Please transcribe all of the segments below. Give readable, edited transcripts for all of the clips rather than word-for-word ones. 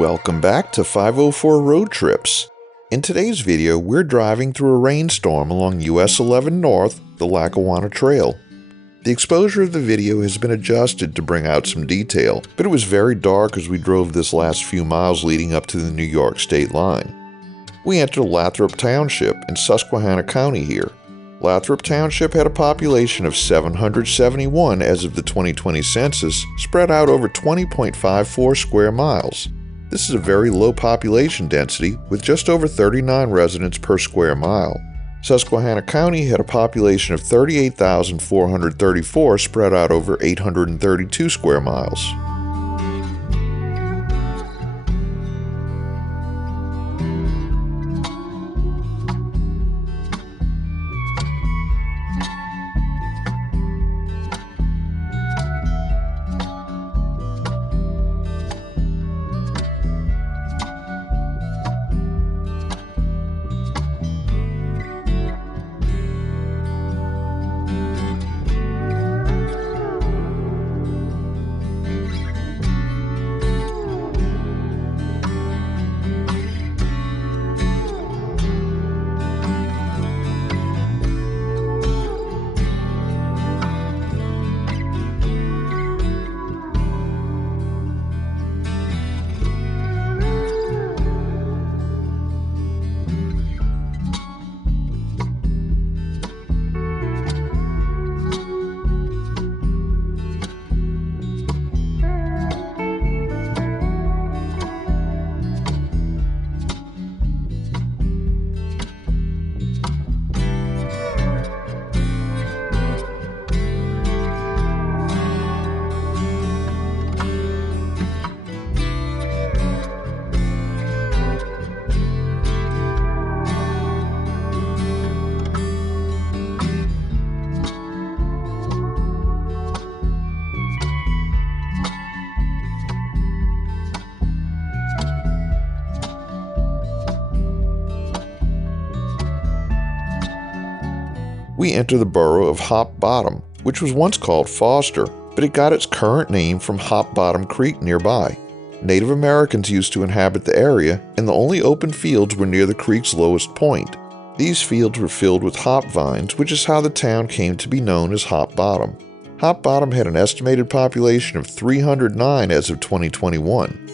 Welcome back to 504 Road Trips. In today's video, we're driving through a rainstorm along US 11 North, the Lackawanna Trail. The exposure of the video has been adjusted to bring out some detail, but it was very dark as we drove this last few miles leading up to the New York state line. We entered Lathrop Township in Susquehanna County here. Lathrop Township had a population of 771 as of the 2020 census, spread out over 20.54 square miles. This is a very low population density with just over 39 residents per square mile. Susquehanna County had a population of 38,434 spread out over 832 square miles. We enter the borough of Hop Bottom, which was once called Foster, but it got its current name from Hop Bottom Creek nearby. Native Americans used to inhabit the area, and the only open fields were near the creek's lowest point. These fields were filled with hop vines, which is how the town came to be known as Hop Bottom. Hop Bottom had an estimated population of 309 as of 2021.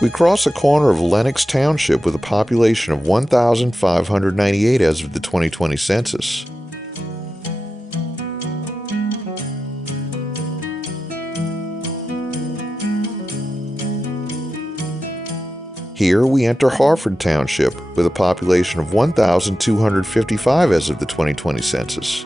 We cross the corner of Lenox Township with a population of 1,598 as of the 2020 census. Here we enter Harford Township with a population of 1,255 as of the 2020 census.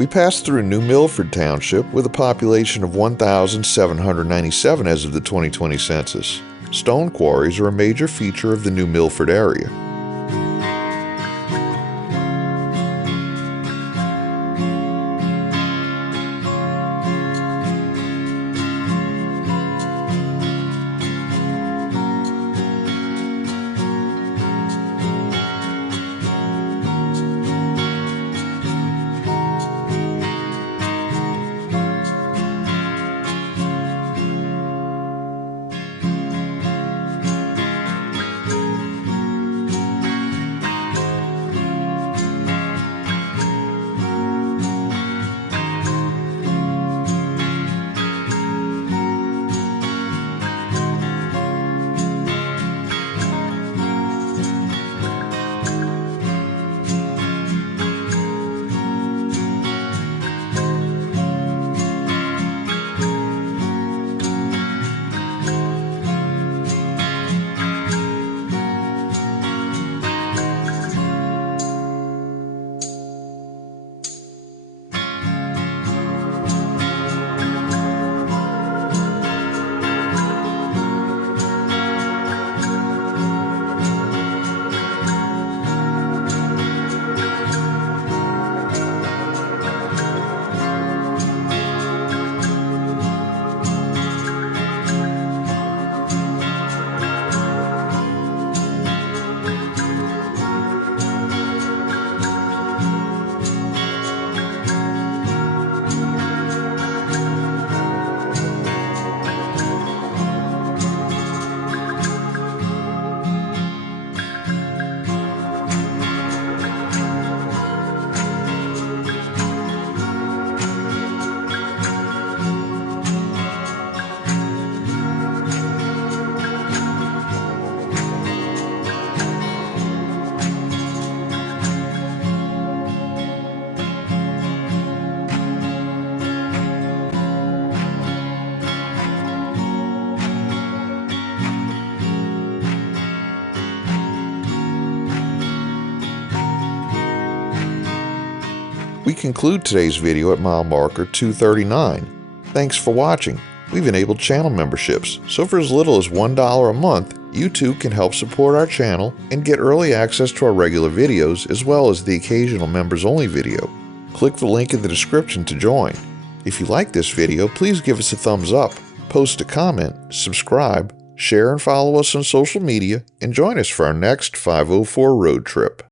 We passed through New Milford Township with a population of 1,797 as of the 2020 census. Stone quarries are a major feature of the New Milford area. We conclude today's video at mile marker 239. Thanks for watching. We've enabled channel memberships, so for as little as $1 a month, you too can help support our channel and get early access to our regular videos as well as the occasional members-only video. Click the link in the description to join. If you like this video, please give us a thumbs up, post a comment, subscribe, share and follow us on social media, and join us for our next 504 road trip.